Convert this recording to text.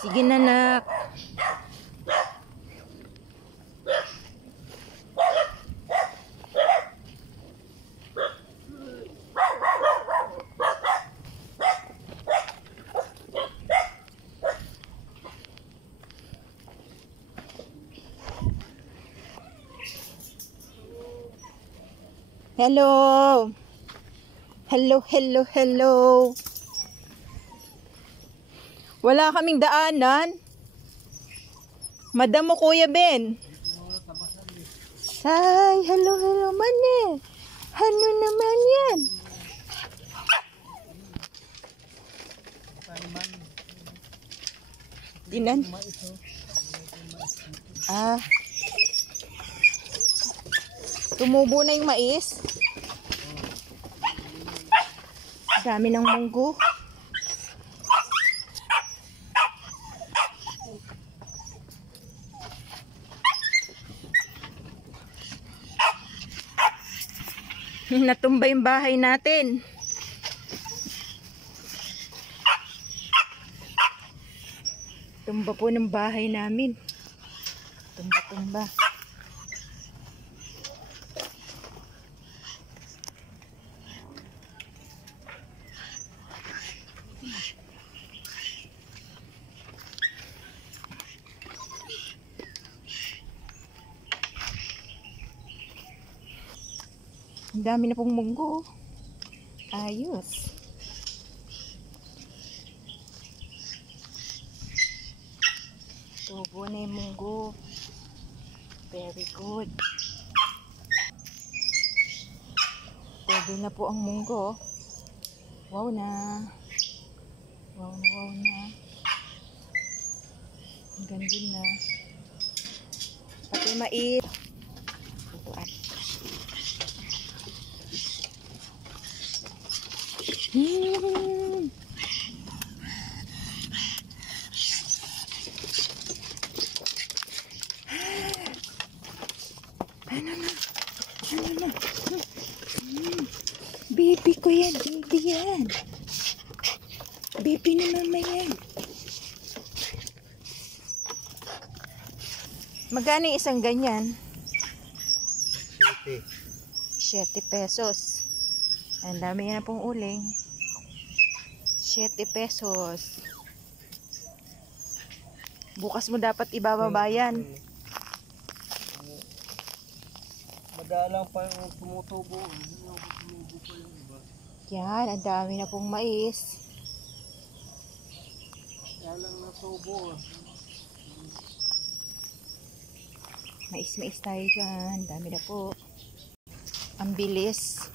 Sige na, nak. Hello. Hello, hello, hello. Wala kaming daanan. Madam mo, Kuya Ben. Ay, hello, hello man eh. Ano naman yan? Dinan? Ah. Tumubo na yung mais. Dami ng munggo. Natumba yung bahay natin. Tumba po ng bahay namin. Tumba-tumba. Ang dami na pong munggo. Ayos. Tubo na yung munggo. Very good. Tubo na po ang munggo. Wow na. Wow na, wow na. Ang ganda na. Pati mais. Tutuan. Ano na? Ano na? Baby ko yan, baby yan. Baby ni mama yan. Magkano isang ganyan? 7 pesos. Ang dami na pong uling. 7 pesos. Bukas mo dapat ibababa yan. Madalang pa yung tumutubo. Yan, ang dami na pong mais. Yan lang natubo. Mais tayo dyan. Dami na po. Ang bilis.